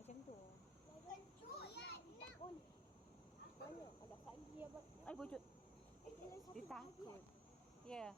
macam tu. Kejut kan? Nak pun. Banyak kalau kat dia. Ai bojot. Dia takut. Ya. Yeah.